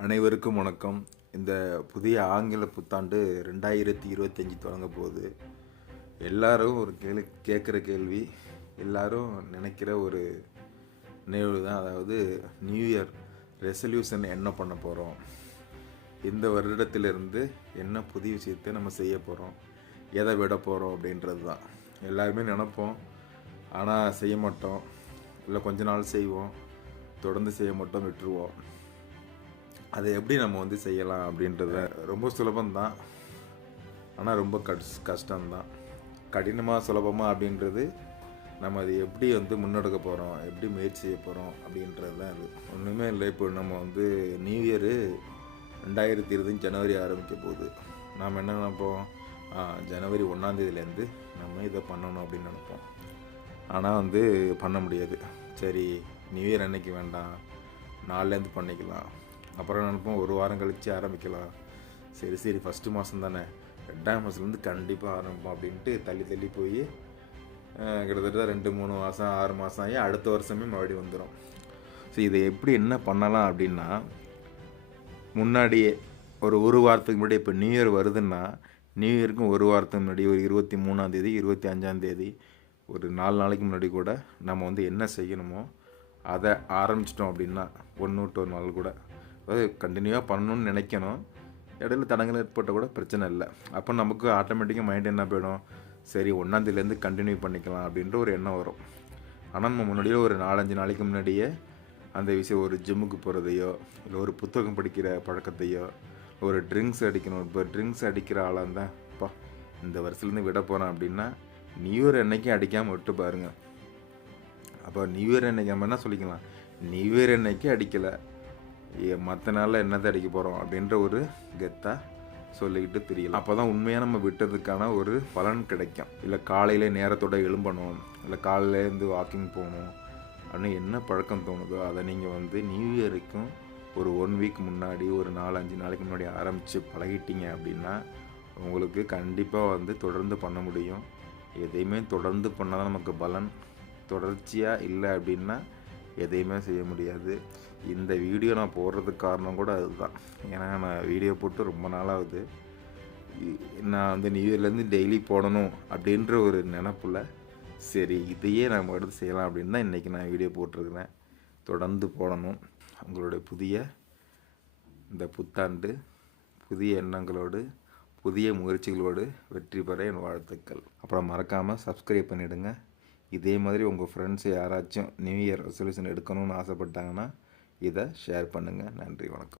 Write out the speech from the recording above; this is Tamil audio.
அனைவருக்கும் வணக்கம். இந்த புதிய ஆங்கில புத்தாண்டு 2025 தொடங்க போகுது. எல்லாரும் ஒரு கேட்குற கேள்வி, எல்லாரும் நினைக்கிற ஒரு நினைவு தான். அதாவது நியூ இயர் ரெசல்யூஷன் என்ன பண்ண போகிறோம், இந்த வருடத்திலிருந்து என்ன புதிய விஷயத்தை நம்ம செய்ய போகிறோம், எதை விட போகிறோம் அப்படின்றது தான். எல்லாருமே நினைப்போம், ஆனால் செய்ய மாட்டோம். இல்லை கொஞ்ச நாள் செய்வோம், தொடர்ந்து செய்ய மாட்டோம், விட்டுருவோம். அதை எப்படி நம்ம செய்யலாம் அப்படின்றத ரொம்ப சுலபந்தான், ஆனால் ரொம்ப கஷ்டம்தான். கடினமாக சுலபமாக அப்படின்றது நம்ம அதை எப்படி முன்னெடுக்க போகிறோம், எப்படி முயற்சி செய்ய போகிறோம் அப்படின்றது தான். அது ஒன்றுமே இல்லை. இப்போ நம்ம நியூ இயரு 2020 ஜனவரி ஆரம்பிக்க போகுது. நாம் என்ன நினைப்போம், ஜனவரி 1ஆம் தேதியிலேருந்து நம்ம இதை பண்ணணும் அப்படின்னு நினைப்போம். ஆனால் பண்ண முடியாது. சரி, நியூ இயர் அன்னைக்கு வேண்டாம், நாலுலேருந்து பண்ணிக்கலாம். அப்புறம் நினைப்போம் ஒரு வாரம் கழித்து ஆரம்பிக்கலாம். சரி ஃபஸ்ட்டு மாதம் தானே, 2ஆம் மாதத்துலேருந்து கண்டிப்பாக ஆரம்பிப்போம் அப்படின்ட்டு தள்ளி போய் கிட்டத்தட்ட 2-3 மாதம் 6 மாதம் ஆகி அடுத்த வருஷமே மறுபடியும் வந்துடும். ஸோ இதை எப்படி என்ன பண்ணலாம் அப்படின்னா, முன்னாடியே ஒரு வாரத்துக்கு முன்னாடி, இப்போ நியூ இயர் வருதுன்னா நியூ இயருக்கும் ஒரு வாரத்துக்கு முன்னாடி, ஒரு 23ஆம் தேதி 25ஆம் தேதி, ஒரு 4 நாளைக்கு முன்னாடி கூட நம்ம என்ன செய்யணுமோ அதை ஆரம்பிச்சிட்டோம் அப்படின்னா, 1 to 1 நாள் கூட, அதாவது கண்டினியூவாக பண்ணணும்னு நினைக்கணும். இடையில தடங்கள் ஏற்பட்ட கூட பிரச்சனை இல்லை. அப்போ நமக்கு ஆட்டோமேட்டிக்காக மைண்ட் என்ன போயிடும், சரி 1ஆம் தேதியிலேருந்து கண்டினியூ பண்ணிக்கலாம் அப்படின்ற ஒரு எண்ணம் வரும். ஆனால் நம்ம முன்னாடியே ஒரு 4-5 நாளைக்கு முன்னாடியே அந்த விஷயம், ஒரு ஜிம்முக்கு போகிறதையோ, இல்லை ஒரு புத்தகம் படிக்கிற பழக்கத்தையோ, ஒரு ட்ரிங்க்ஸ் அடிக்கணும். இப்போ ட்ரிங்க்ஸ் அடிக்கிற ஆளாக இருந்தால், அப்பா இந்த வருஷத்துலேருந்து விட போகிறேன் அப்படின்னா, நியூ இயர் அன்னைக்கு அடிக்காமல் விட்டு பாருங்கள். அப்போ நியூ இயர் அன்னைக்கு நம்ம என்ன சொல்லிக்கலாம், நியூ இயர் அன்னைக்கு அடிக்கலை, மற்ற நாளில் என்னத்தை அடிக்க போகிறோம் அப்படின்ற ஒரு கெத்தாக சொல்லிக்கிட்டு தெரியலாம். அப்போ தான் உண்மையாக நம்ம விட்டதுக்கான ஒரு பலன் கிடைக்கும். இல்லை காலையில் நேரத்தோடு எழும்பணும், இல்லை காலையிலேருந்து வாக்கிங் போகணும் அப்படின்னு என்ன பழக்கம் தோணுதோ அதை நீங்கள் நியூ இயருக்கும் ஒரு 1 வீக் முன்னாடி, ஒரு 4-5 நாளைக்கு முன்னாடி ஆரம்பித்து பழகிட்டீங்க அப்படின்னா உங்களுக்கு கண்டிப்பாக தொடர்ந்து பண்ண முடியும். எதையுமே தொடர்ந்து பண்ணால் தான் நமக்கு பலன். தொடர்ச்சியாக இல்லை அப்படின்னா எதையுமே செய்ய முடியாது. இந்த வீடியோ நான் போடுறதுக்கு காரணம் கூட அதுதான். ஏன்னா நான் வீடியோ போட்டு ரொம்ப நாளாகுது. நான் நியூ இயர்லேருந்து டெய்லி போடணும் அப்படின்ற ஒரு நினப்பில், சரி இதையே நம்ம எடுத்து செய்யலாம் அப்படின்னு தான் இன்றைக்கி நான் வீடியோ போட்டிருக்கிறேன். தொடர்ந்து போடணும். உங்களுடைய புதிய இந்த புத்தாண்டு புதிய எண்ணங்களோடு, புதிய முயற்சிகளோடு வெற்றி பெற என் வாழ்த்துக்கள். அப்புறம் மறக்காமல் சப்ஸ்கிரைப் பண்ணிவிடுங்க. இதே மாதிரி உங்கள் ஃப்ரெண்ட்ஸ் யாராச்சும் நியூ இயர் ரெசல்யூஷன் எடுக்கணும்னு ஆசைப்பட்டாங்கன்னா இதை ஷேர் பண்ணுங்கள். நன்றி, வணக்கம்.